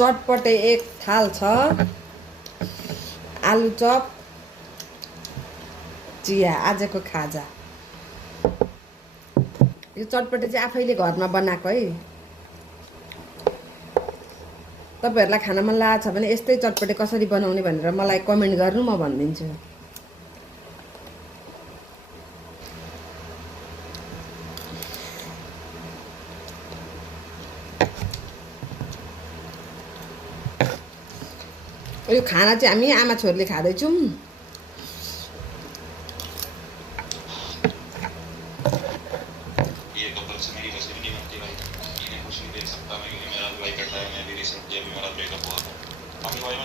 चटपटे एक थाल छ, आलु चप, चिया, आजको खाजा। यो चटपटे चाहिँ आफैले घरमा बनाएको है। तपाईहरुलाई खान मन लागेको छ भने यस्तै चटपटे कसरी बनाउने भनेर मलाई कमेन्ट गर्नु, म भनिदिन्छु। यो खाना चाहिँ हामी आमा छोरीले खाँदैछौँ।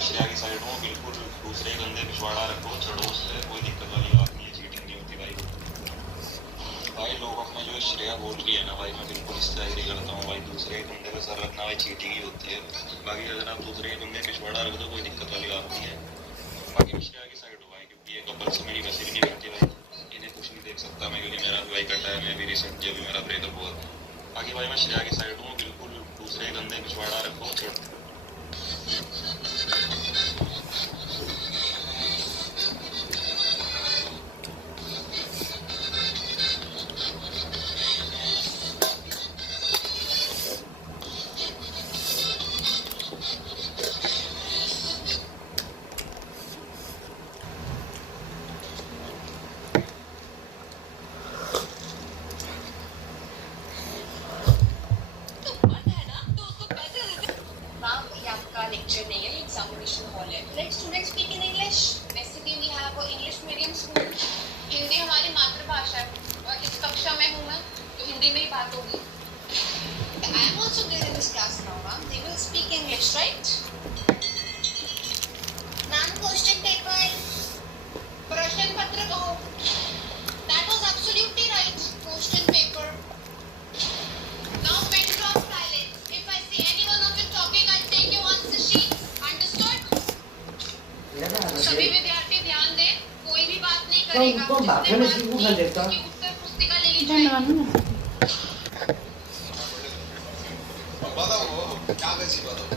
श्रेया की साइड हूँ, बिल्कुल दूसरे गंदे पिछवाड़ा रखो, चढ़ो उससे, कोई दिक्कत वाली बात नहीं है, चीटिंग नहीं होती भाई। भाई लोग अपने जो श्रेया बोल रही है ना भाई, मैं बिल्कुल इससे एग्री करता हूँ भाई। दूसरे बंदे पे सर रखना भाई चीटिंग ही होती है। बाकी अगर आप दूसरे बंदे पिछवाड़ा रख दो कोई दिक्कत वाली बात नहीं है। बाकी मैं श्रेया की साइड हूँ भाई, क्योंकि ये कपल से मेरी वैसे भी नहीं बनती भाई। इन्हें कुछ नहीं देख सकता मैं, क्योंकि मेरा भाई कटा है, मैं भी रिसेंटली अभी मेरा ब्रेकअप हुआ। बाकी भाई मैं श्रेया की साइड हूँ, बिल्कुल दूसरे गंदे पिछवाड़ा रखो, छोड़। लेक्चर नहीं है, एग्जामिनेशन हॉल है। Let students speak in English. वैसे भी we have a English medium school. Hindi हमारी मातृभाषा है और इस कक्षा में हूँ मैं, तो हिंदी में ही बात होगी। I am also there in this class now ma'am, they will speak English right? Ma'am question paper, प्रश्न पत्र कहो। That was absolutely right, question paper. Now pen drop silence. If I see anyone of you talking, I take you answer sheet. Understood? सभी विद्यार्थी ध्यान दें, कोई भी बात नहीं करेगा। उसकी उत्तर पुस्तिका ले ली जाएगी। बताओ क्या कैसी बात